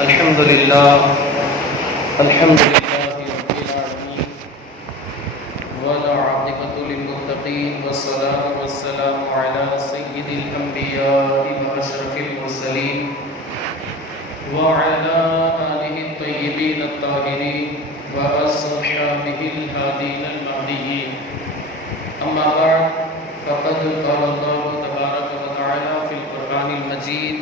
الحمد لله رب العالمين والعاقبة للمتقين والصلاة والسلام على سيد الأنبياء وأشرف المرسلين وعلى آله الطيبين الطاهرين وأصحابه الهادين المهديين. أما بعد فقد قال الله تبارك وتعالى في القرآن المجيد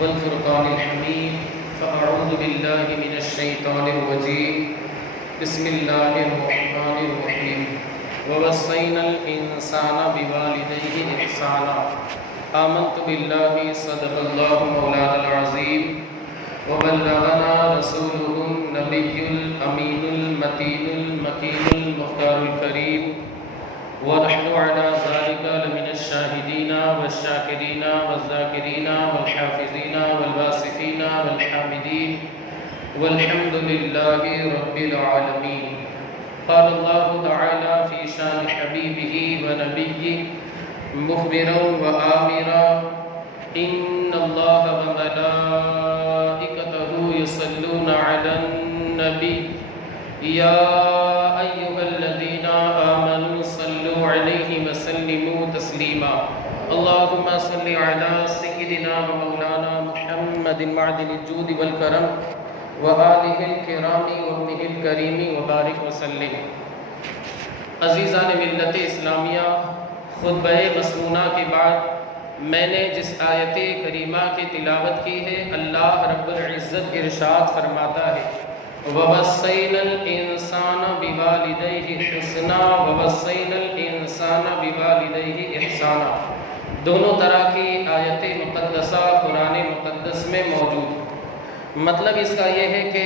والفرقان الحميد. فأعوذ بالله من الشيطان الرجيم. بسم الله الرحمن الرحيم. ووصينا الإنسان بوالديه إحسانا. آمنت بالله صدق الله مولانا العظيم وبلغنا رسوله النبي الأمين المتين المكين المختار الكريم ونحن على ذلك لمن الشاهدين والشاكرين والذاكرين والحافظين والواصفين والحامدين والحمد لله رب العالمين. قال الله تعالى في شان حبيبه ونبيه مخبرا وآمرا إن الله وملائكته يصلون على النبي يا أيها الذين آمنوا صلوا عليه وسلموا تسليما. اللهم صل على سيدنا ومولانا محمد معدن الجود والكرم وآلہ الکرام وابنہ الکریم وبارک وسلم. عزیزان ملت اسلامیہ، خطبہ مسنونہ کے بعد میں نے جس آیت کریمہ کی تلاوت کی ہے، اللہ رب العزت ارشاد فرماتا ہے وَوَصَّيْنَا الْإِنسَانَ بِوَالِدَيْهِ حُسْنًا وَوَصَّيْنَا الْإِنسَانَ بِوَالِدَيْهِ إِحْسَانًا. دونوں طرح کی آیت مقدسہ قرآن مقدس میں موجود. مطلب اس کا یہ ہے کہ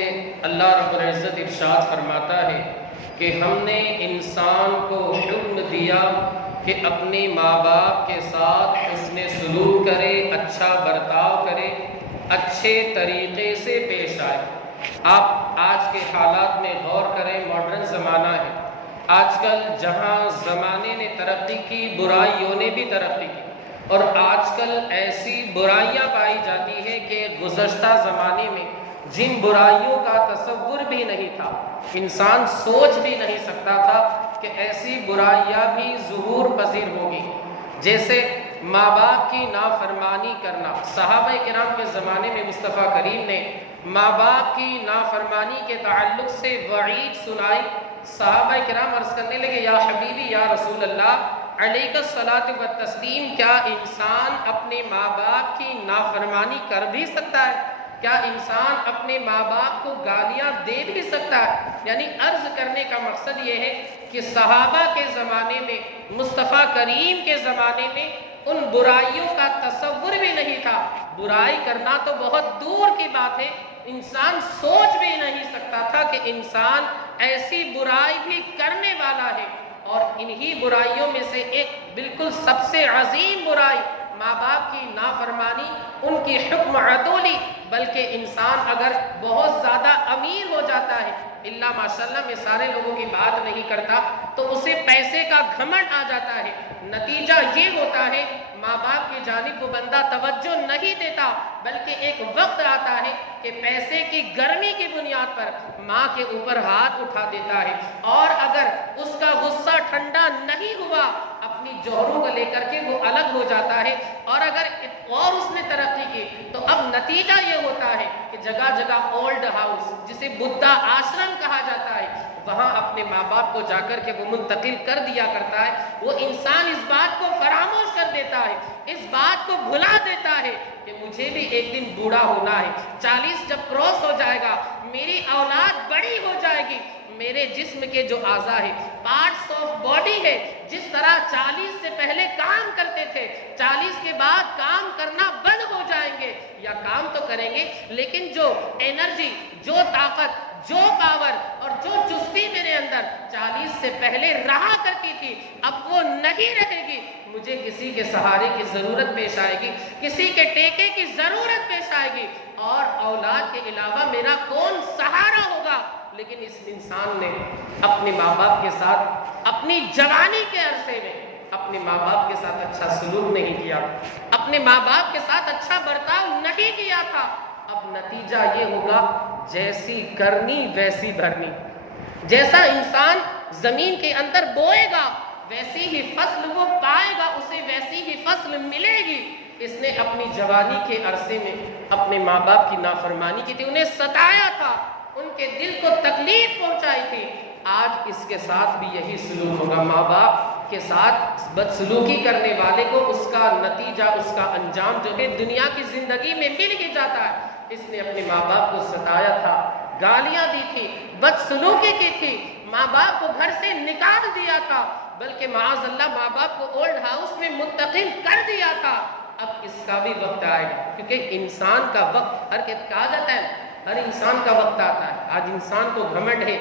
اللہ رب العزت ارشاد فرماتا ہے کہ ہم نے انسان کو حکم دیا کہ اپنے ماں باپ کے ساتھ حسن سلوک کرے، اچھا برتاؤ کرے، اچھے طریقے سے پیش آئے. آپ آج کے حالات میں غور کریں، ماڈرن زمانہ ہے. آج کل جہاں زمانے نے ترقی کی، برائیوں نے بھی ترقی کی، اور آج کل ایسی برائیاں پائی جاتی ہیں کہ گزشتہ زمانے میں جن برائیوں کا تصور بھی نہیں تھا، انسان سوچ بھی نہیں سکتا تھا کہ ایسی برائیاں بھی ظہور پذیر ہوگی. جیسے ماں باپ کی نافرمانی کرنا. صحابہ کرام کے زمانے میں مصطفیٰ کریم نے ماں باپ کی نافرمانی کے تعلق سے وعید سنائی. صحابہ کرام عرض کرنے لگے یا حبیبی یا رسول اللہ علیہ الصلاۃ والتسلیم، کیا انسان اپنے ماں باپ کی نافرمانی کر بھی سکتا ہے؟ کیا انسان اپنے ماں باپ کو گالیاں دے بھی سکتا ہے؟ یعنی عرض کرنے کا مقصد یہ ہے کہ صحابہ کے زمانے میں، مصطفیٰ کریم کے زمانے میں ان برائیوں کا تصور بھی نہیں تھا. برائی کرنا تو بہت دور کی بات ہے، انسان سوچ بھی نہیں سکتا تھا کہ انسان ایسی برائی بھی کرنے والا ہے. اور انہی برائیوں میں سے ایک بالکل سب سے عظیم برائی ماں باپ کی نافرمانی، ان کی حکم عدولی. بلکہ انسان اگر بہت زیادہ امیر ہو جاتا ہے، اللہ ماشاءاللہ میں سارے لوگوں کی بات نہیں کرتا، تو اسے پیسے کا گھمنڈ آ جاتا ہے. نتیجہ یہ ہوتا ہے ماں باپ کی جانب وہ بندہ توجہ نہیں دیتا، بلکہ ایک وقت آتا ہے کہ پیسے کی گرمی کی بنیاد پر ماں کے اوپر ہاتھ اٹھا دیتا ہے. اور اگر اس کا غصہ ٹھنڈا نہیں ہوا، اپنی جوہروں کو لے کر کے وہ الگ ہو جاتا ہے. اور اگر اور اس نے ترقی کی تو اب نتیجہ یہ ہوتا ہے کہ جگہ جگہ اولڈ ہاؤس، جسے بدھا آشرم کہا جاتا ہے، وہاں اپنے ماں باپ کو جا کر کے وہ منتقل کر دیا کرتا ہے. وہ انسان اس بات کو فراموش کر دیتا ہے، اس بات کو بھلا دیتا ہے کہ مجھے بھی ایک دن بوڑھا ہونا ہے. 40 جب کراس ہو جائے گا، میری اولاد بڑی ہو جائے گی، میرے جسم کے جو اعضاء ہے، پارٹس آف باڈی ہے، جس طرح 40 سے پہلے کام کرتے تھے، 40 کے بعد کام کرنا بند ہو جائیں گے. یا کام تو کریں گے لیکن جو انرجی، جو طاقت، جو پاور اور جو چستی میرے اندر 40 سے پہلے رہا کرتی تھی، اب وہ نہیں رہے گی. مجھے کسی کے سہارے کی ضرورت پیش آئے گی، کسی کے ٹیکے کی ضرورت پیش آئے گی، اور اولاد کے علاوہ میرا کون سہارا ہوگا؟ لیکن اس انسان نے اپنے ماں باپ کے ساتھ اپنی جوانی کے عرصے میں اپنے ماں باپ کے ساتھ اچھا سلوک نہیں کیا، اپنے ماں باپ کے ساتھ اچھا برتاؤ نہیں کیا تھا. اب نتیجہ یہ ہوگا جیسی کرنی ویسی بھرنی. جیسا انسان زمین کے اندر بوئے گا ویسی ہی فصل وہ پائے گا، اسے ویسی ہی فصل ملے گی. اس نے اپنی جوانی کے عرصے میں اپنے ماں باپ کی نافرمانی کی تھی، انہیں ستایا تھا، ان کے دل کو تکلیف پہنچائی تھی. آج اس کے ساتھ بھی یہی سلوک ہوگا. ماں باپ کے ساتھ بدسلوکی کرنے والے کو اس کا نتیجہ، اس کا انجام جو ہے دنیا کی زندگی میں مل ہی جاتا ہے. اس نے اپنے ماں باپ کو ستایا تھا، گالیاں دی تھی، بدسلوکی کی تھی، ماں باپ کو گھر سے نکال دیا تھا، بلکہ معاذ اللہ ماں باپ کو اولڈ ہاؤس میں منتقل کر دیا تھا. اب اس کا بھی وقت آئے گا، کیونکہ انسان کا وقت کہا جاتا ہے ہر انسان کا وقت آتا ہے. آج انسان کو گھمنڈ ہے،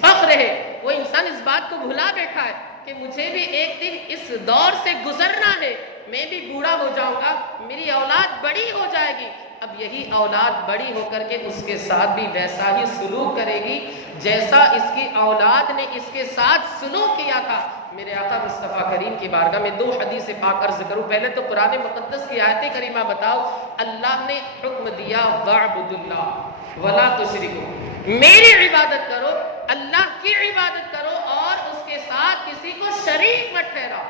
فخر ہے، وہ انسان اس بات کو بھلا بیٹھا ہے کہ مجھے بھی ایک دن اس دور سے گزرنا ہے، میں بھی بوڑھا ہو جاؤں گا، میری اولاد بڑی ہو جائے گی. اب یہی اولاد بڑی ہو کر کے اس کے ساتھ بھی ویسا ہی سلوک کرے گی جیسا اس کی اولاد نے اس کے ساتھ سلوک کیا تھا. میرے آقا مصطفیٰ کریم کی بارگاہ میں 2 حدیث پاک عرض کروں. پہلے تو قرآن مقدس کی آیت کریمہ بتاؤ. اللہ نے حکم دیا وَاعْبُدُوا اللَّهَ وَلَا تُشْرِكُوا، میری عبادت کرو، اللہ کی عبادت کرو اور اس کے ساتھ کسی کو شریک مت ٹھہراؤ.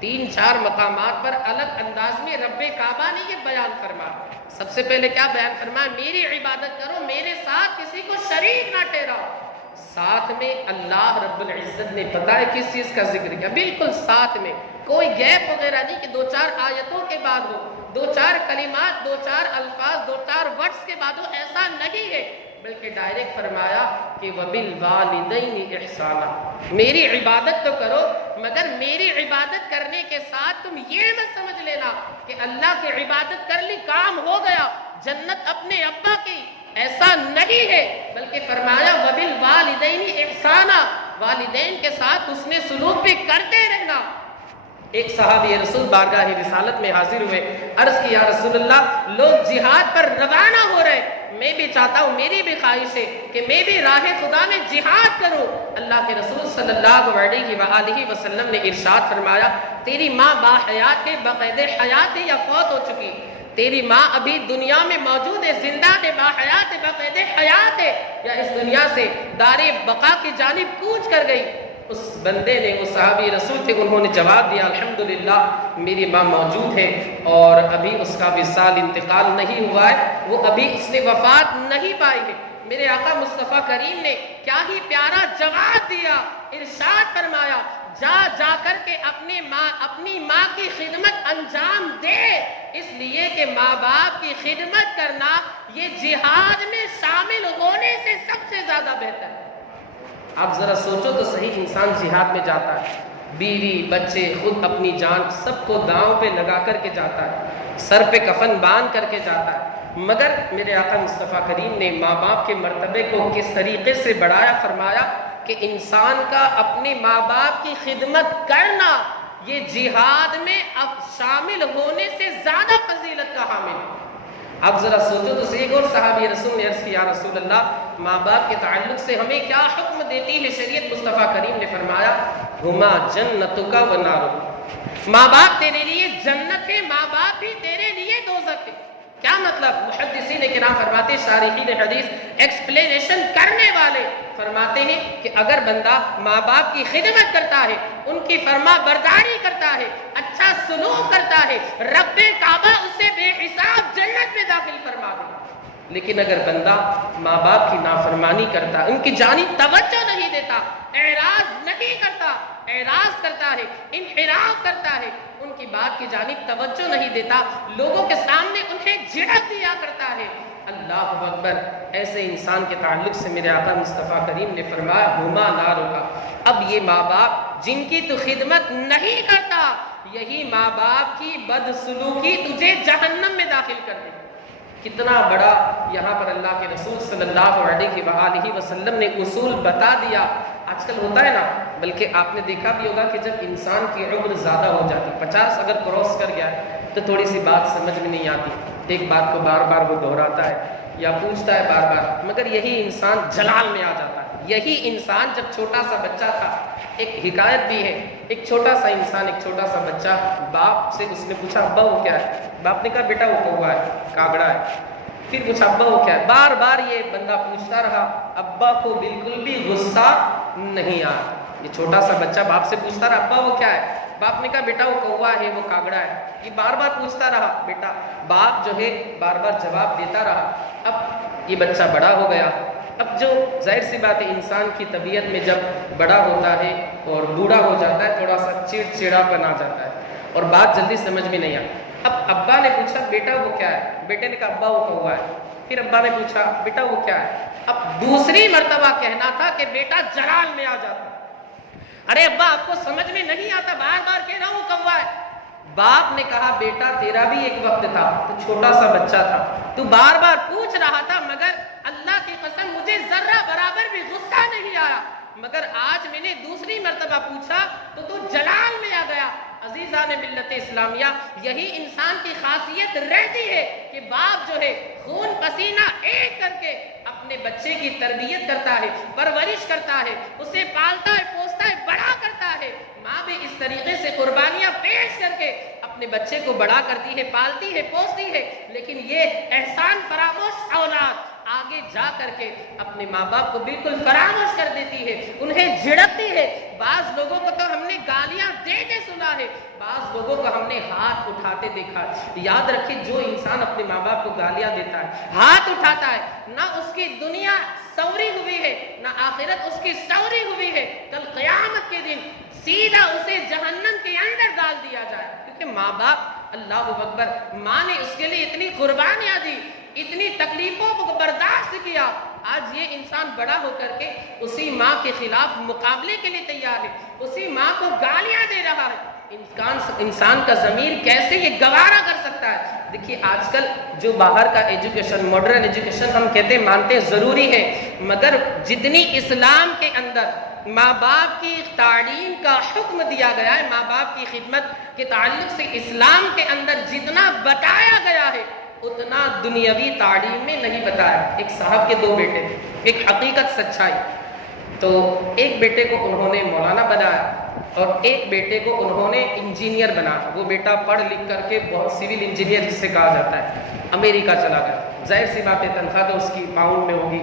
3-4 مقامات پر الگ انداز میں رب کعبہ نے یہ بیان فرمایا. سب سے پہلے کیا بیان فرمایا؟ میری عبادت کرو، میرے ساتھ کسی کو شریک نہ ٹھہراؤ. ساتھ میں اللہ رب العزت نے پتہ ہے کس چیز کا ذکر کیا؟ بالکل ساتھ میں، کوئی گیپ وغیرہ نہیں کہ 2-4 آیتوں کے بعد ہو، 2-4 کلمات، 2-4 الفاظ، 2-4 ورڈز کے بعد ہو، ایسا نہیں ہے، بلکہ ڈائریکٹ فرمایا کہ وَبِالْوَالِدَيْنِ إِحْسَانًا، میری عبادت تو کرو مگر میری عبادت کرنے کے ساتھ تم یہ مت سمجھ لینا کہ اللہ کی عبادت کر لی کام ہو گیا، جنت اپنے ابا کی، ایسا نہیں ہے. بلکہ فرمایا وَبِالْوَالِدَيْنِ إِحْسَانًا، والدین کے ساتھ حسن سلوک بھی کرتے رہنا. ایک صحابی رسول بارگاہ رسالت میں حاضر ہوئے، عرض کی یا رسول اللہ لوگ جہاد پر روانہ ہو رہے، میں بھی چاہتا ہوں، میری بھی خواہش ہے کہ میں بھی راہ خدا میں جہاد کروں. اللہ کے رسول صلی اللہ علیہ وآلہ وسلم نے ارشاد فرمایا تیری ماں باحیات ہے، بقید حیات ہے یا فوت ہو چکی؟ تیری ماں ابھی دنیا میں موجود ہے، زندہ ہے، باحیات ہے، بقید حیات ہے، یا اس دنیا سے دار بقا کی جانب کوچ کر گئی؟ اس بندے نے، وہ صحابی رسول تھے، انہوں نے جواب دیا الحمدللہ میری ماں موجود ہے اور ابھی اس کا وصال انتقال نہیں ہوا ہے، وہ ابھی اس نے وفات نہیں پائی ہے. میرے آقا مصطفیٰ کریم نے کیا ہی پیارا جواب دیا، ارشاد فرمایا جا کر کے اپنی ماں کی خدمت انجام دے، اس لیے کہ ماں باپ کی خدمت کرنا یہ جہاد میں شامل ہونے سے سب سے زیادہ بہتر ہے. آپ ذرا سوچو تو صحیح، انسان جہاد میں جاتا ہے، بیوی بچے خود اپنی جان سب کو داؤں پہ لگا کر کے جاتا ہے، سر پہ کفن باندھ کر کے جاتا ہے، مگر میرے آقا مصطفیٰ کریم نے ماں باپ کے مرتبے کو کس طریقے سے بڑھایا. فرمایا کہ انسان کا اپنے ماں باپ کی خدمت کرنا یہ جہاد میں اب شامل ہونے سے زیادہ فضیلت کا حامل ہے. اب ذرا سوچو تو صحیح. اور صحابی رسول نے عرض کیا یا رسول اللہ ماں باپ کے تعلق سے ہمیں کیا حکم دیتی ہے شریعت؟ مصطفیٰ کریم نے فرمایا ہما جنتک و نارک، ماں باپ تیرے لیے جنت ہے، ماں باپ بھی تیرے لیے دوزخ ہے. کیا مطلب؟ محدثین کرام فرماتے، شارحین حدیث ایکسپلینیشن کرنے والے فرماتے ہیں کہ اگر بندہ ماں باپ کی خدمت کرتا ہے، ان کی فرما برداری کرتا ہے، اچھا سلوک کرتا ہے، رب کعبہ اسے بے حساب جنت میں داخل فرما دے. لیکن اگر بندہ ماں باپ کی نافرمانی کرتا ہے، ان کی جانب توجہ نہیں دیتا، اعراض نہیں کرتا، اعراض کرتا ہے، انحراف کرتا ہے، ان کی بات کی جانب توجہ نہیں دیتا، لوگوں کے سامنے انہیں جھڑک دیا کرتا ہے، اللہ اکبر، ایسے انسان کے تعلق سے میرے آقا مصطفیٰ کریم نے فرمایا ہما نارکا. اب یہ ماں باپ جن کی تو خدمت نہیں کرتا، یہی ماں باپ کی بدسلوکی تجھے جہنم میں داخل کر دے. کتنا بڑا یہاں پر اللہ کے رسول صلی اللہ علیہ وآلہ وسلم نے اصول بتا دیا. آج کل ہوتا ہے نا، بلکہ آپ نے دیکھا بھی ہوگا کہ جب انسان کی عمر زیادہ ہو جاتی، 50 اگر کراس کر گیا تو تھوڑی سی بات سمجھ میں نہیں آتی، ایک بات کو بار بار وہ دہراتا ہے یا پوچھتا ہے بار بار، مگر یہی انسان جلال میں آ جاتا ہے. یہی انسان جب چھوٹا سا بچہ تھا، ایک حکایت بھی ہے، ایک چھوٹا سا انسان، ایک چھوٹا سا بچہ باپ سے اس نے پوچھا ابا وہ کیا ہے؟ باپ نے کہا بیٹا وہ کوا ہے، کاغڑا ہے. پھر پوچھا ابا وہ کیا ہے. بار بار یہ بندہ پوچھتا رہا. ابا کو بالکل بھی غصہ نہیں آیا. یہ چھوٹا سا بچہ باپ سے پوچھتا رہا ابا وہ کیا ہے. باپ نے کہا بیٹا وہ کوا ہے, وہ کاگڑا ہے. یہ بار بار پوچھتا رہا بیٹا. باپ جو ہے بار بار جواب دیتا رہا. اب یہ بچہ بڑا ہو گیا. اب جو ظاہر سی بات ہے انسان کی طبیعت میں جب بڑا ہوتا ہے اور بوڑھا ہو جاتا ہے تھوڑا سا چڑچڑاپن آ جاتا ہے اور بات جلدی سمجھ میں نہیں آتی. اب ابا نے پوچھا بیٹا وہ کیا ہے. بیٹے نے کہا ابا وہ کوا ہے. پھر ابا نے پوچھا بیٹا وہ کیا ہے. اب دوسری مرتبہ کہنا تھا کہ بیٹا جلال میں آ جاتا. ارے ابا آپ کو سمجھ میں نہیں آتا, بار بار کہہ رہا ہوں کوا ہے. باپ نے کہا بیٹا تیرا بھی ایک وقت تھا, تو چھوٹا سا بچہ تھا, تو بار بار پوچھ رہا تھا, مگر اللہ کی قسم مجھے ذرہ برابر بھی غصہ نہیں آیا. مگر آج میں نے دوسری مرتبہ پوچھا تو جلال میں آ گیا. عزیزان ملت اسلامیہ, یہی انسان کی خاصیت رہتی ہے کہ باپ جو ہے خون پسینہ ایک کر کے اپنے بچے کی تربیت کرتا ہے, پرورش کرتا ہے, اسے پالتا ہے, پوستا ہے, بڑا کرتا ہے. ماں بھی اس طریقے سے قربانیاں پیش کر کے اپنے بچے کو بڑا کرتی ہے, پالتی ہے, پوستی ہے. لیکن یہ احسان فراموش اولاد آگے جا کر کے اپنے ماں باپ کو بالکل فراموش کر دیتی ہے, انہیں جھڑکتی ہے. بعض لوگوں کو تو ہم نے گالیاں دیتے سنا ہے, بعض لوگوں کو ہم نے ہاتھ اٹھاتے دیکھا. یاد رکھیں جو انسان اپنے ماں باپ کو گالیاں دیتا ہے, ہاتھ اٹھاتا ہے, نہ اس کی دنیا سوری ہوئی ہے نہ آخرت اس کی سوری ہوئی ہے. کل قیامت کے دن سیدھا اسے جہنم کے اندر ڈال دیا جائے. کیونکہ ماں باپ, اللہ اکبر, ماں نے اس کے لیے اتنی قربانیاں دی, اتنی تکلیفوں کو برداشت کیا. آج یہ انسان بڑا ہو کر کے اسی ماں کے خلاف مقابلے کے لیے تیار ہے, اسی ماں کو گالیاں دے رہا ہے. انسان کا ضمیر کیسے یہ گوارا کر سکتا ہے. دیکھیے آج کل جو باہر کا ایجوکیشن, ماڈرن ایجوکیشن ہم کہتے ہیں مانتے ضروری ہے, مگر جتنی اسلام کے اندر ماں باپ کی تعلیم کا حکم دیا گیا ہے, ماں باپ کی خدمت کے تعلق سے اسلام کے اندر جتنا بتایا گیا ہے اتنا دنیاوی تعلیم میں نہیں بتایا. ایک صاحب کے 2 بیٹے, ایک حقیقت سچائی. تو ایک بیٹے کو انہوں نے مولانا بنایا اور ایک بیٹے کو انہوں نے انجینئر بنایا. وہ بیٹا پڑھ لکھ کر کے بہت سول انجینئر جس سے کہا جاتا ہے, امریکہ چلا گیا. ظاہر سی بات ہے تنخواہ تو اس کی پاؤنڈ میں ہوگی.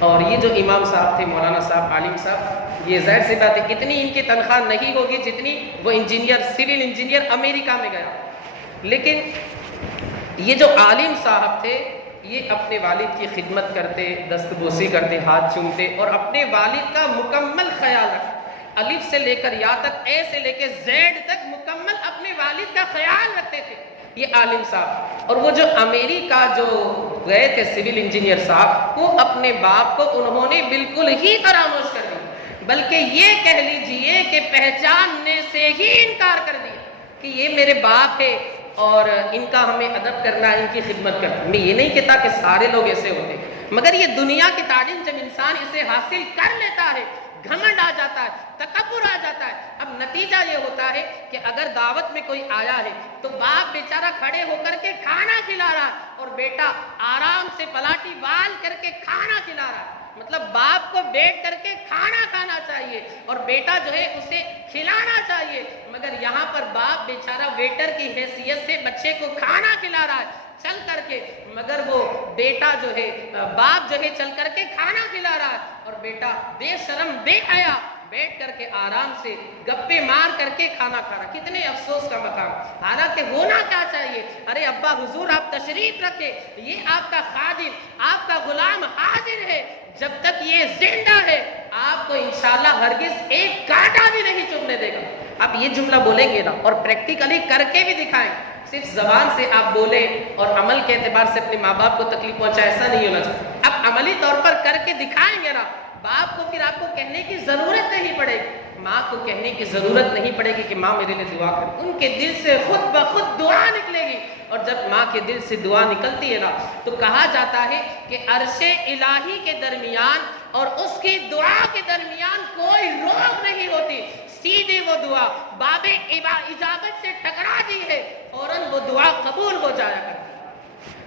اور یہ جو امام صاحب تھے, مولانا صاحب, عالم صاحب, یہ ظاہر سی بات ہے کتنی ان کی تنخواہ نہیں ہوگی جتنی وہ انجینئر, سول انجینئر امریکہ میں گیا. لیکن یہ جو عالم صاحب تھے یہ اپنے والد کی خدمت کرتے, دست بوسی کرتے, ہاتھ چومتے اور اپنے والد کا مکمل خیال رکھتے. الف سے لے کر یا تک, اے سے لے کے زیڈ تک مکمل اپنے والد کا خیال رکھتے تھے یہ عالم صاحب. اور وہ جو امریکہ جو گئے تھے سول انجینئر صاحب, وہ اپنے باپ کو انہوں نے بالکل ہی فراموش کر دی, بلکہ یہ کہہ لیجئے کہ پہچاننے سے ہی انکار کر دیا کہ یہ میرے باپ ہے اور ان کا ہمیں ادب کرنا ہے, ان کی خدمت کرنا. میں یہ نہیں کہتا کہ سارے لوگ ایسے ہوتے, مگر یہ دنیا کی تعلیم جب انسان اسے حاصل کر لیتا ہے, گھمنڈ آ جاتا ہے, تکبر آ جاتا ہے. اب نتیجہ یہ ہوتا ہے کہ اگر دعوت میں کوئی آیا ہے تو باپ بیچارہ کھڑے ہو کر کے کھانا کھلا رہا ہے اور بیٹا آرام سے پلاٹی وال کر کے کھانا کھلا رہا ہے. مطلب باپ کو بیٹھ کر کے کھانا کھانا چاہیے اور بیٹا جو ہے اسے کھلانا چاہیے, مگر یہاں پر باپ بیچارہ ویٹر کی حیثیت سے بچے کو کھانا کھلا رہا ہے چل کر کے, مگر وہ بیٹا جو ہے, باپ جو ہے چل کر کے کھانا کھلا رہا ہے اور بیٹا بے شرم بے حیا بیٹھ کر کے آرام سے گپے مار کر کے کھانا کھا رہا. کتنے افسوس کا مقام. حالانکہ ہونا کیا چاہیے, ارے ابا حضور آپ تشریف رکھے, یہ آپ کا خادم, آپ کا غلام حاضر ہے, جب تک یہ زندہ ہے آپ کو انشاءاللہ ہرگز ایک کانٹا بھی نہیں چبھنے دے گا. آپ یہ جملہ بولیں گے نا اور پریکٹیکلی کر کے بھی دکھائیں, صرف زبان سے آپ بولیں اور عمل کے اعتبار سے اپنے ماں باپ کو تکلیف پہنچائے, ایسا نہیں ہونا چاہیے. آپ عملی طور پر کر کے دکھائیں گے نا, باپ کو پھر آپ کو کہنے کی ضرورت نہیں پڑے گی, ماں کو کہنے کی ضرورت نہیں پڑے گی کہ ماں میرے لیے دعا کرے. ان کے دل سے خود بخود دعا نکلے گی, اور جب ماں کے دل سے دعا نکلتی ہے نا تو کہا جاتا ہے کہ عرش الہی کے درمیان اور اس کی دعا کے درمیان کوئی روک نہیں ہوتی. سیدھے وہ دعا باب اجابت سے ٹکرا دی ہے, فوراً وہ دعا قبول ہو جایا کرتی.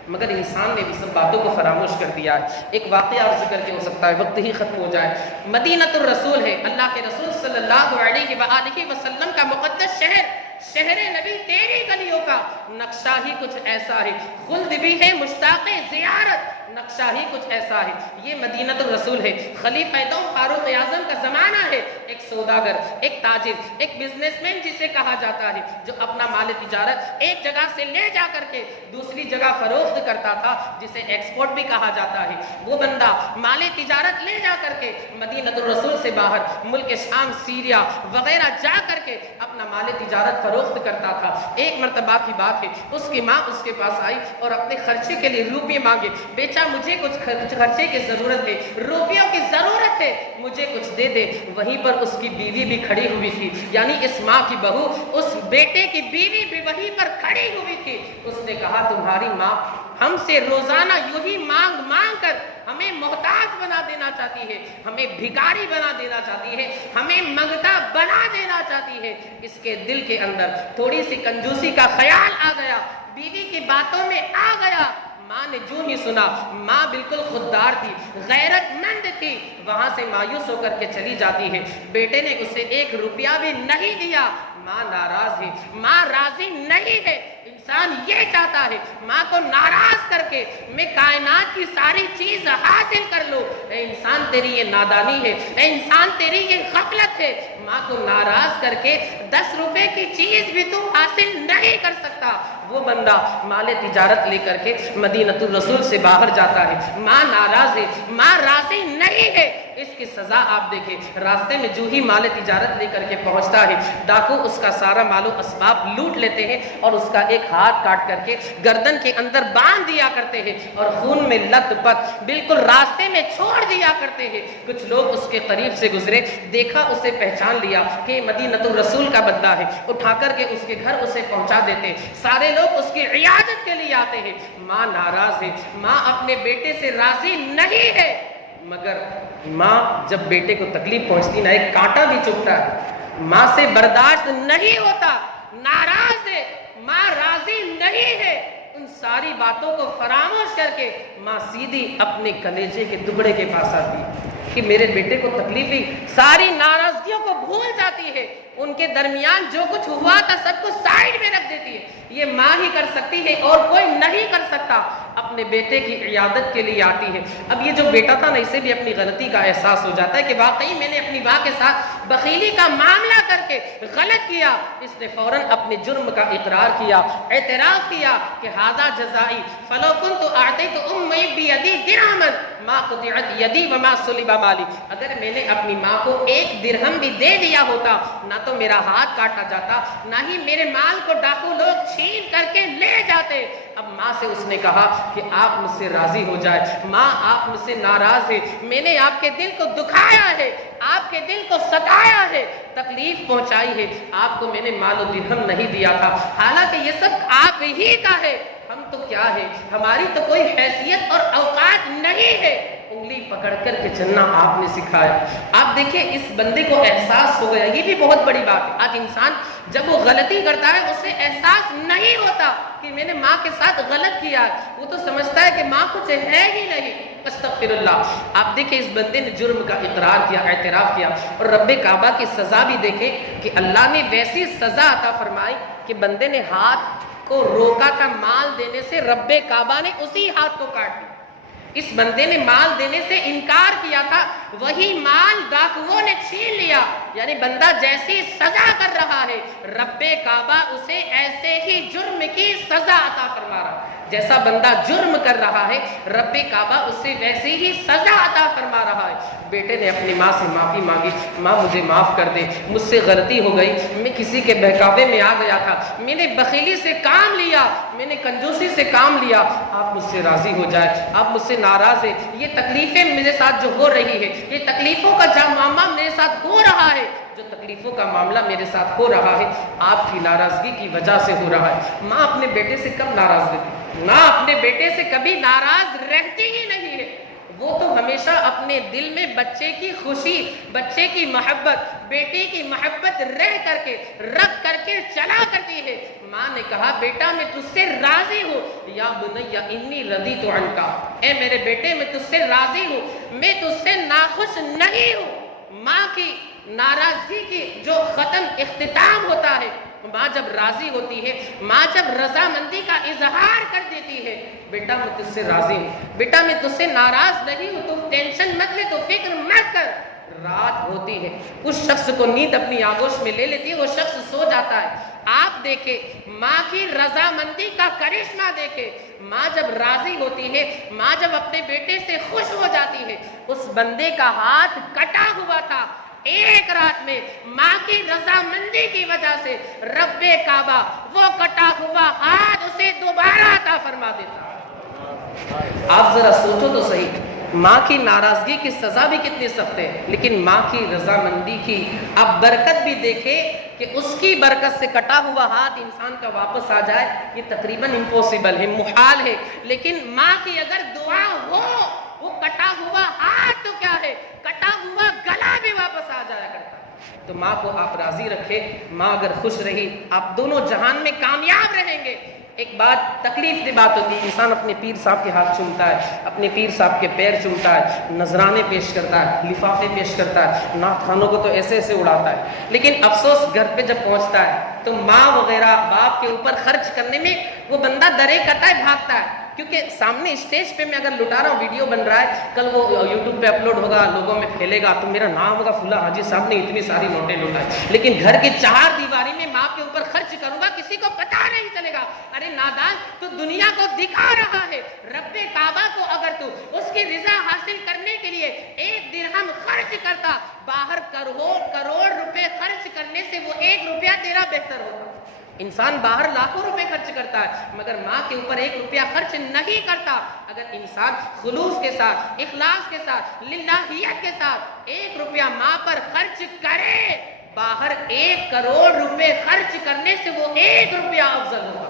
مگر انسان نے بھی سب باتوں کو فراموش کر دیا ہے. ایک واقعہ عرض کر کے ہو سکتا ہے وقت ہی ختم ہو جائے. مدینہ الرسول ہے, اللہ کے رسول صلی اللہ علیہ وآلہ وسلم کا مقدس شہر, شہر نبی تیری گلیوں کا نقشہ ہی کچھ ایسا ہے، خلد بھی ہے مشتاق زیارت نقشہ ہی کچھ ایسا ہے۔ یہ مدینہ الرسول ہے، خلیفہ دوم فاروق اعظم کا زمانہ ہے۔ ایک سوداگر، ایک تاجر، ایک بزنس مین جسے کہا جاتا ہے، جو اپنا مال تجارت ایک جگہ سے لے جا کر کے دوسری جگہ فروخت کرتا تھا، جسے ایکسپورٹ بھی کہا جاتا ہے۔ وہ بندہ مال تجارت لے جا کر کے مدینہ الرسول سے باہر ملک شام، سیریا وغیرہ جا کر کے اپنا مال تجارت فروخت کرتا تھا۔ ایک مرتبہ کی بات ہے، اس کی ماں اس کے پاس آئی اور اپنے خرچے کے لیے روپے مانگے۔ بیچا مجھے کچھ خرچے کی ضرورت ہے، روپیوں کی ضرورت ہے، مجھے کچھ دے دے۔ وہیں پر اس کی بیوی بھی کھڑی ہوئی تھی، یعنی اس ماں کی بہو، اس بیٹے کی بیوی بھی وہیں پر کھڑی ہوئی تھی۔ اس نے کہا تمہاری ماں ہم سے روزانہ یوں ہی مانگ مانگ کر ہمیں محتاج بنا دینا چاہتی ہے، ہمیں بھکاری بنا دینا چاہتی ہے، ہمیں منگتا بنا دینا چاہتی ہے۔ اس کے دل کے اندر تھوڑی سی کنجوسی کا خیال آ گیا، بیوی کی باتوں میں آ گیا۔ ماں نے جو ہی سنا، ماں بالکل خوددار تھی، غیرت مند تھی، وہاں سے مایوس ہو کر کے چلی جاتی ہے۔ بیٹے نے اسے 1 روپیہ بھی نہیں دیا۔ ماں ناراض ہے، ماں راضی نہیں ہے۔ انسان یہ چاہتا ہے ماں کو ناراض کر کے میں کائنات کی ساری چیز حاصل کر لوں۔ اے انسان تیری یہ نادانی ہے، اے انسان تیری یہ غفلت ہے۔ ماں کو ناراض کر کے 10 روپے کی چیز بھی تو حاصل نہیں کر سکتا۔ وہ بندہ مال تجارت لے کر کے مدینہ الرسول سے باہر جاتا ہے۔ ماں ناراض ہے، ماں راضی نہیں ہے۔ اس کی سزا آپ دیکھیں، راستے میں جو ہی مال تجارت لے کر کے پہنچتا ہے، ڈاکو اس کا سارا مال و اسباب لوٹ لیتے ہیں اور اس کا ایک ہاتھ کاٹ کر کے گردن کے اندر باندھ دیا کرتے ہیں اور خون میں لت پت بالکل راستے میں چھوڑ دیا کرتے ہیں۔ کچھ لوگ اس کے قریب سے گزرے، دیکھا، اسے پہچان لیا کہ مدینہ الرسول کا بندہ ہے، اٹھا کر کے اس کے گھر اسے پہنچا دیتے ہیں۔ سارے لوگ اس کی عیادت کے لیے آتے ہیں۔ ماں ناراض ہے، ماں اپنے بیٹے سے راضی نہیں ہے، مگر ماں جب بیٹے کو تکلیف پہنچتی نا، ایک کانٹا بھی چبھتا ہے، ماں سے برداشت نہیں ہوتا، ناراض ہے، ماں راضی نہیں ہے۔ ان ساری باتوں کو فراموش کر کے ماں سیدھی اپنے کلیجے کے ٹکڑے کے پاس آتی ہے کہ میرے بیٹے کو تکلیف ہوئی، ساری ناراضگیوں کو بھول جاتی ہے، ان کے درمیان جو کچھ ہوا تھا سب کو سائیڈ میں رکھ دیتی ہے۔ یہ ماں ہی کر سکتی ہے اور کوئی نہیں کر سکتا۔ اپنے بیٹے کی عیادت کے لیے آتی ہے۔ اب یہ جو بیٹا تھا نا، اسے بھی اپنی غلطی کا احساس ہو جاتا ہے کہ واقعی میں نے اپنی ماں کے ساتھ بخیلی کا معاملہ کر کے غلط کیا۔ اس نے فوراً اپنے جرم کا اقرار کیا، اعتراف کیا کہ ھذا جزائی فلو کنت اعطیت امی بیدی درہما ما قطعت یدی وما سلب مالی۔ اگر میں نے اپنی ماں کو 1 درہم بھی دے دیا ہوتا، نہ تو میرا ہاتھ کاٹا جاتا، نہ ہی میرے مال کو ڈاکو لوگ چھین کر کے لے جاتے۔ اب ماں سے اس نے کہا کہ آپ مجھ سے راضی ہو جائے، ماں آپ مجھ سے ناراض ہے، میں نے آپ کے دل کو دکھایا ہے، آپ کے دل کو ستایا ہے، تکلیف پہنچائی ہے، آپ کو میں نے مال و درہم نہیں دیا تھا، حالانکہ یہ سب آپ ہی کا ہے، ہم تو کیا ہے، ہماری تو کوئی حیثیت اور اوقات نہیں ہے۔ انگلی پکڑ کر کے چلنا آپ نے سکھایا۔ آپ دیکھیں اس بندے کو احساس ہو گیا، یہ بھی بہت بڑی بات ہے۔ آج انسان جب وہ غلطی کرتا ہے اسے احساس نہیں ہوتا کہ میں نے ماں کے ساتھ غلط کیا، وہ تو سمجھتا ہے کہ ماں کچھ ہے ہی نہیں۔ استغفر اللہ۔ آپ دیکھیں اس بندے نے جرم کا اقرار کیا، اعتراف کیا، اور رب کعبہ کی سزا بھی دیکھیں کہ اللہ نے ویسی سزا عطا فرمائی کہ بندے نے ہاتھ کو روکا تھا مال دینے سے، رب کعبہ نے اسی ہاتھ کو کاٹ دیا۔ اس بندے نے مال دینے سے انکار کیا تھا، وہی مال ڈاکوؤں نے چھین لیا۔ یعنی بندہ جیسی سزا کر رہا ہے، رب کعبہ اسے ایسے ہی جرم کی سزا عطا فرما رہا ہے۔ جیسا بندہ جرم کر رہا ہے، رب کعبہ اسے ویسی ہی سزا عطا فرما رہا ہے۔ بیٹے نے اپنی ماں سے معافی مانگی، ماں مجھے معاف کر دے، مجھ سے غلطی ہو گئی، میں کسی کے بہکاوے میں آ گیا تھا، میں نے بخیلی سے کام لیا، میں نے کنجوسی سے کام لیا، آپ مجھ سے راضی ہو جائے، آپ مجھ سے ناراض ہیں، یہ تکلیفیں میرے ساتھ جو ہو رہی ہے، یہ تکلیفوں کا جو معاملہ میرے ساتھ ہو رہا ہے، جو تکلیفوں کا معاملہ میرے ساتھ ہو رہا ہے، آپ کی ناراضگی کی وجہ سے ہو رہا ہے۔ ماں اپنے بیٹے سے کب ناراض رہتی؟ ماں اپنے بیٹے سے کبھی ناراض رہتی ہی نہیں ہے، وہ تو ہمیشہ اپنے دل میں بچے کی خوشی، بچے کی محبت، بیٹے کی محبت رکھ کر کے چلا کرتی ہے۔ ماں نے کہا بیٹا میں تجھ سے راضی ہوں، یا بنی انی رضیت عنک، اے میرے بیٹے میں تجھ سے راضی ہوں، میں تجھ سے ناخوش نہیں ہوں۔ ماں کی ناراضگی کی جو ختم اختتام ہوتا ہے، ماں جب راضی ہوتی ہے، ماں جب رضامندی کا اظہار کر دیتی ہے، بیٹا میں تجھ سے راضی ہوں، بیٹا میں تجھ سے ناراض نہیں ہوں، تو ٹینشن مت لے، تو فکر مت کر. رات ہوتی ہے، اس شخص کو نیند اپنی آغوش میں لے لیتی ہے، وہ شخص سو جاتا ہے. آپ دیکھیں ماں کی رضامندی کا کرشمہ دیکھیں. ماں جب راضی ہوتی ہے، ماں جب اپنے بیٹے سے خوش ہو جاتی ہے. اس بندے کا ہاتھ کٹا ہوا تھا، ایک رات میں ماں کی رضامندی کی وجہ سے رب کعبہ وہ کٹا ہوا ہاتھ اسے دوبارہ عطا فرما دیتا. آپ ذرا سوچو تو صحیح، ماں کی ناراضگی کی سزا بھی کتنی سخت ہے، لیکن ماں کی رضامندی کی آپ برکت بھی دیکھیں کہ اس کی برکت سے کٹا ہوا ہاتھ انسان کا واپس آ جائے. یہ تقریباً امپوسیبل ہے، محال ہے، لیکن ماں کی اگر دعا ہو، وہ کٹا ہوا ہاتھ تو کیا ہے، کٹا ہوا گلا بھی واپس آ جایا کرتا. تو ماں کو آپ راضی رکھے. ماں اگر خوش رہی، آپ دونوں جہان میں کامیاب رہیں گے. ایک بات تکلیف دی بات ہوتی ہے، انسان اپنے پیر صاحب کے ہاتھ چومتا ہے، اپنے پیر صاحب کے پیر چومتا ہے، نذرانے پیش کرتا ہے، لفافے پیش کرتا ہے، نعت خوانوں کو تو ایسے ایسے اڑاتا ہے. لیکن افسوس گھر پہ جب پہنچتا ہے تو ماں وغیرہ باپ کے اوپر خرچ کرنے میں وہ بندہ درے کرتا ہے، بھاگتا ہے. کیونکہ سامنے اسٹیج پہ میں اگر لٹا رہا ہوں، ویڈیو بن رہا ہے، کل وہ یوٹیوب پہ اپلوڈ ہوگا، لوگوں میں پھیلے گا، تو میرا نام ہوگا فلاں حاجی صاحب نے اتنی ساری نوٹیں لوٹائیں. لیکن گھر کی چار دیواری میں ماں کے اوپر خرچ کروں گا، کسی کو پتہ نہیں چلے گا. ارے نادان، تو دنیا کو دکھا رہا ہے. رب کعبہ کو اگر تو اس کی رضا حاصل کرنے کے لیے 1 درہم خرچ کرتا، باہر کروڑ روپے خرچ کرنے سے وہ 1 روپیہ تیرا بہتر ہوتا. انسان باہر لاکھوں روپے خرچ کرتا ہے، مگر ماں کے اوپر 1 روپیہ خرچ نہیں کرتا. اگر انسان خلوص کے ساتھ، اخلاص کے ساتھ، للہیت کے ساتھ 1 روپیہ ماں پر خرچ کرے، باہر 1 کروڑ روپے خرچ کرنے سے وہ 1 روپیہ افضل ہوگا.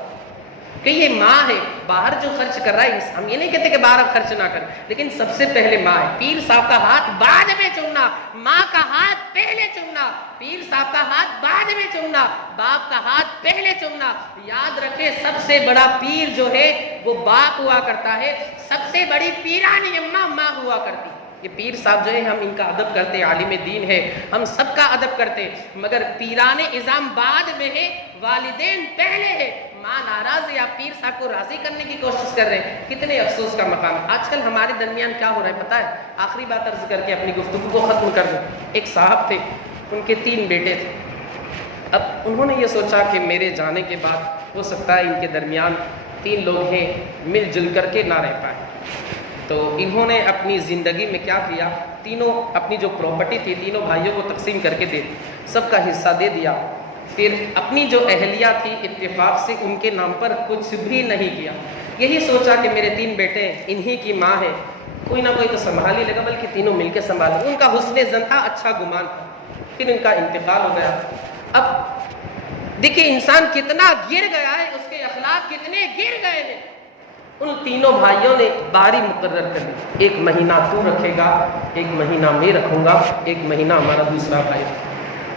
کہ یہ ماں ہے. باہر جو خرچ کر رہا ہے، ہم یہ نہیں کہتے کہ باہر خرچ نہ کریں، لیکن سب سے پہلے ماں ہے. پیر صاحب کا ہاتھ بعد میں چومنا، ماں کا ہاتھ پہلے چومنا. پیر صاحب کا ہاتھ بعد میں چومنا، باپ کا ہاتھ پہلے چومنا. یاد رکھے، سب سے بڑا پیر جو ہے وہ باپ ہوا کرتا ہے، سب سے بڑی پیرانی اماں ماں ہوا کرتی. یہ پیر صاحب جو ہے، ہم ان کا ادب کرتے ہیں، عالم دین ہے، ہم سب کا ادب کرتے ہیں، مگر پیران اعظام بعد میں ہے، والدین پہلے ہے. ماں ناراض ہے، آپ پیر صاحب کو راضی کرنے کی کوشش کر رہے ہیں، کتنے افسوس کا مقام. آج کل ہمارے درمیان کیا ہو رہا ہے پتہ ہے؟ آخری بات عرض کر کے اپنی گفتگو کو ختم کر دوں. ایک صاحب تھے، ان کے 3 بیٹے تھے. اب انہوں نے یہ سوچا کہ میرے جانے کے بعد ہو سکتا ہے ان کے درمیان 3 لوگ ہیں، مل جل کر کے نہ رہ پائے. تو انہوں نے اپنی زندگی میں کیا کیا، تینوں اپنی جو پراپرٹی تھی تینوں بھائیوں کو تقسیم کر کے دے دی، سب کا حصہ دے دیا. پھر اپنی جو اہلیہ تھی اتفاق سے ان کے نام پر کچھ بھی نہیں کیا. یہی سوچا کہ میرے 3 بیٹے انہی کی ماں ہے، کوئی نہ کوئی تو سنبھال ہی لے گا، بلکہ تینوں مل کے سنبھالیں. ان کا حسن ظن تھا، اچھا گمان تھا. پھر ان کا انتقال ہو گیا. اب دیکھیں انسان کتنا گر گیا ہے، اس کے اخلاق کتنے گر گئے ہیں. ان تینوں بھائیوں نے باری مقرر کر دی، 1 مہینہ تو رکھے گا، 1 مہینہ میں رکھوں گا، 1 مہینہ ہمارا دوسرا بھائی.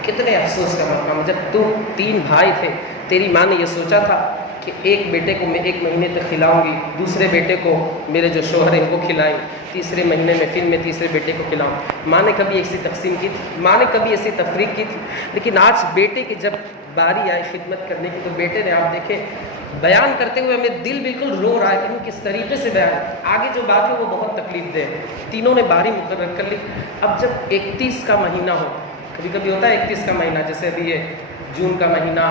کتنے افسوس کا مقام. جب تم 3 بھائی تھے، تیری ماں نے یہ سوچا تھا کہ ایک بیٹے کو میں 1 مہینے تک کھلاؤں گی، دوسرے بیٹے کو میرے جو شوہر ہیں وہ کھلائیں، تیسرے مہینے میں پھر میں تیسرے بیٹے کو کھلاؤں. ماں نے کبھی ایسی تقسیم کی تھی؟ ماں نے کبھی ایسی تفریق کی تھی؟ لیکن آج بیٹے کی جب باری آئی خدمت کرنے کی، تو بیٹے نے آپ دیکھیں بیان کرتے ہوئے ہمیں دل بالکل رو رہا ہے کہ وہ کس طریقے سے بیان. آگے جو بات ہے وہ بہت تکلیف دہ ہے. تینوں نے باری مقرر کر لی. اب جب 31 کا مہینہ ہو، کبھی کبھی ہوتا ہے 31 کا مہینہ، جیسے ابھی یہ جون کا مہینہ،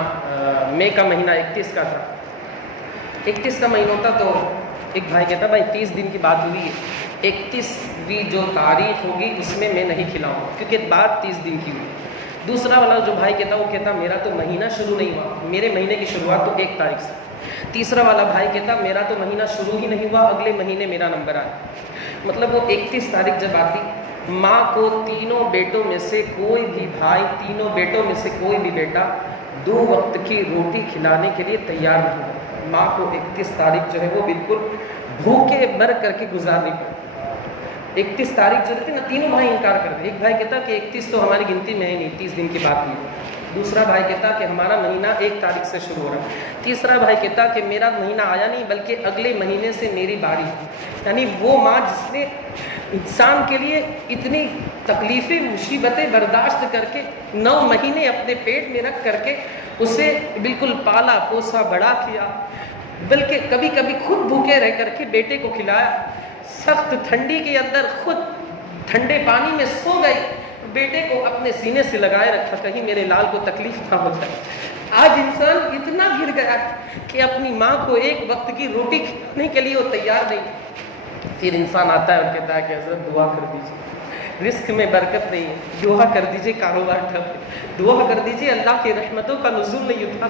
مئی کا مہینہ 31 کا تھا. 31 کا مہینہ ہوتا تو ایک بھائی کہتا بھائی 30 دن کی بات ہوئی ہے، 31ویں جو تاریخ ہوگی اس میں نہیں کھلاؤں گا، کیونکہ بات 30 دن کی ہوئی. دوسرا والا جو بھائی کہتا وہ کہتا میرا تو مہینہ شروع نہیں ہوا، میرے مہینے کی شروعات تو 1 تاریخ سے. تیسرا والا بھائی کہتا میرا تو مہینہ شروع ہی نہیں ہوا، اگلے مہینے میرا نمبر آیا. مطلب وہ 31 تاریخ جب آتی، ماں کو تینوں بیٹوں میں سے کوئی بھی بھائی، تینوں بیٹوں میں سے کوئی بھی بیٹا 2 وقت کی روٹی کھلانے کے لیے تیار نہیں ہوا. ماں کو 31 تاریخ جو ہے وہ بالکل بھوکے مر کر کے گزارنی پڑی. 31 تاریخ جو رہتی نا، تینوں بھائی انکار کرتے. ایک بھائی کہتا کہ 31 تو ہماری گنتی میں ہے نہیں، 30 دن کی بات نہیں. دوسرا بھائی کہتا کہ ہمارا مہینہ 1 تاریخ سے شروع ہو رہا ہے، تیسرا بھائی کہتا کہ میرا مہینہ آیا نہیں بلکہ اگلے مہینے سے میری باری ہے۔ یعنی وہ ماں جس نے انسان کے لیے اتنی تکلیفیں مصیبتیں برداشت کر کے 9 مہینے اپنے پیٹ میں رکھ کر کے اسے بالکل پالا پوسا بڑا کیا، بلکہ کبھی کبھی خود بھوکے رہ کر کے بیٹے کو کھلایا، سخت ٹھنڈی کے اندر خود ٹھنڈے پانی میں سو گئی، بیٹے کو اپنے سینے سے لگائے رکھا کہیں میرے لال کو تکلیف نہ ہو جائے۔ آج انسان اتنا گر گیا کہ اپنی ماں کو ایک وقت کی روٹی کھلانے کے لیے وہ تیار نہیں۔ پھر انسان آتا ہے اور کہتا ہے کہ حضرت دعا کر دیجیے، رزق میں برکت نہیں ہے، دعا کر دیجیے کاروبار ٹھپ ہے، دعا کر دیجیے اللہ کی رحمتوں کا نزول نہیں ہوتا۔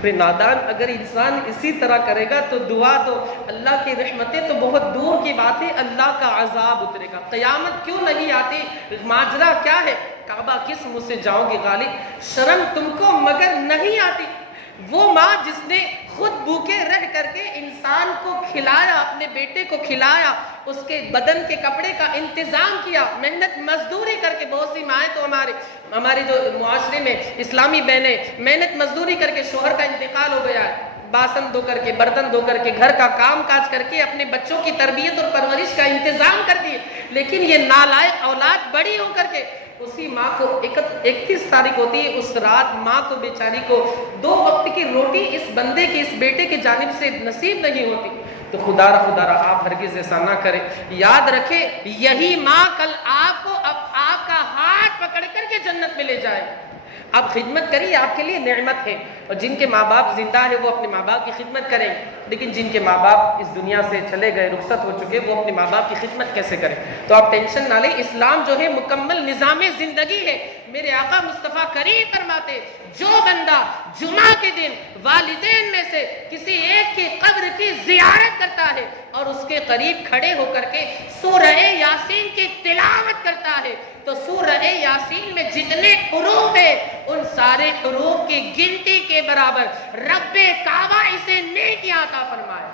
پھر نادان اگر انسان اسی طرح کرے گا تو دعا تو اللہ کی رحمتیں تو بہت دور کی بات ہے، اللہ کا عذاب اترے گا۔ قیامت کیوں نہیں آتی؟ ماجرا کیا ہے؟ کعبہ کس منہ سے جاؤ گے غالب؟ شرم تم کو مگر نہیں آتی؟ وہ ماں جس نے خود بھوکے رہ کر کے انسان کو کھلایا، اپنے بیٹے کو کھلایا، اس کے بدن کے کپڑے کا انتظام کیا، محنت مزدوری کر کے، بہت سی مائیں تو ہمارے جو معاشرے میں اسلامی بہنیں محنت مزدوری کر کے، شوہر کا انتقال ہو گیا ہے، باسن دھو کر کے، برتن دھو کر کے، گھر کا کام کاج کر کے اپنے بچوں کی تربیت اور پرورش کا انتظام کرتی ہے، لیکن یہ نالائق اولاد بڑی ہو کر کے اسی ماں کو 31 تاریخ ہوتی ہے، اس رات ماں کو بیچاری کو 2 وقت کی روٹی اس بندے کی، اس بیٹے کی جانب سے نصیب نہیں ہوتی۔ تو خدا را آپ ہرگز ایسا نہ کریں۔ یاد رکھیں یہی ماں کل آپ کو اب آپ کا ہاتھ پکڑ کر کے جنت میں لے جائے۔ آپ خدمت کریے، آپ کے لیے نعمت ہے، اور جن کے ماں باپ زندہ ہیں وہ اپنے ماں باپ کی خدمت کریں، لیکن جن کے ماں باپ اس دنیا سے چلے گئے، رخصت ہو چکے، وہ اپنے ماں باپ کی خدمت کیسے کریں؟ تو آپ ٹینشن نہ لیں، اسلام جو ہے مکمل نظام زندگی ہے۔ میرے آقا مصطفیٰ کریم فرماتے جو بندہ جمعہ کے دن والدین میں سے کسی ایک کی قبر کی زیارت کرتا ہے اور اس کے قریب کھڑے ہو کر کے سورہ یاسین کی تلاوت کرتا ہے تو سورہ یاسین میں جتنے حروف ہیں ان سارے حروف کی گنتی کے برابر رب کعبہ اسے نیکیاں عطا فرمائے۔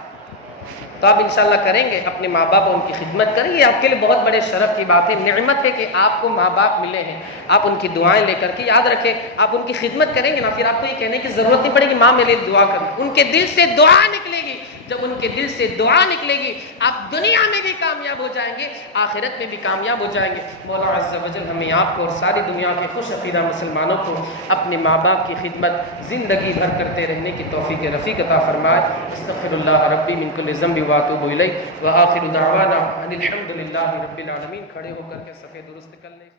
تو آپ انشاءاللہ کریں گے، اپنے ماں باپ اور ان کی خدمت کریں گے، آپ کے لیے بہت بڑے شرف کی بات ہے، نعمت ہے کہ آپ کو ماں باپ ملے ہیں۔ آپ ان کی دعائیں لے کر کے، یاد رکھیں آپ ان کی خدمت کریں گے نا، پھر آپ کو یہ کہنے کی ضرورت نہیں پڑے گی ماں میرے لیے دعا کرنا، ان کے دل سے دعا نکلے گی۔ جب ان کے دل سے دعا نکلے گی آپ دنیا میں بھی کامیاب ہو جائیں گے، آخرت میں بھی کامیاب ہو جائیں گے۔ مولا عز و جل ہمیں آپ کو اور ساری دنیا کے خوش عقیدہ مسلمانوں کو اپنے ماں باپ کی خدمت زندگی بھر کرتے رہنے کی توفیق رفیق عطا فرمائے۔ استغفر اللہ ربی من کل ذنب واتوب الیہ وآخر دعوانا ان الحمد للہ رب العالمین۔ کھڑے ہو کر کے صفحے درست کر لیں۔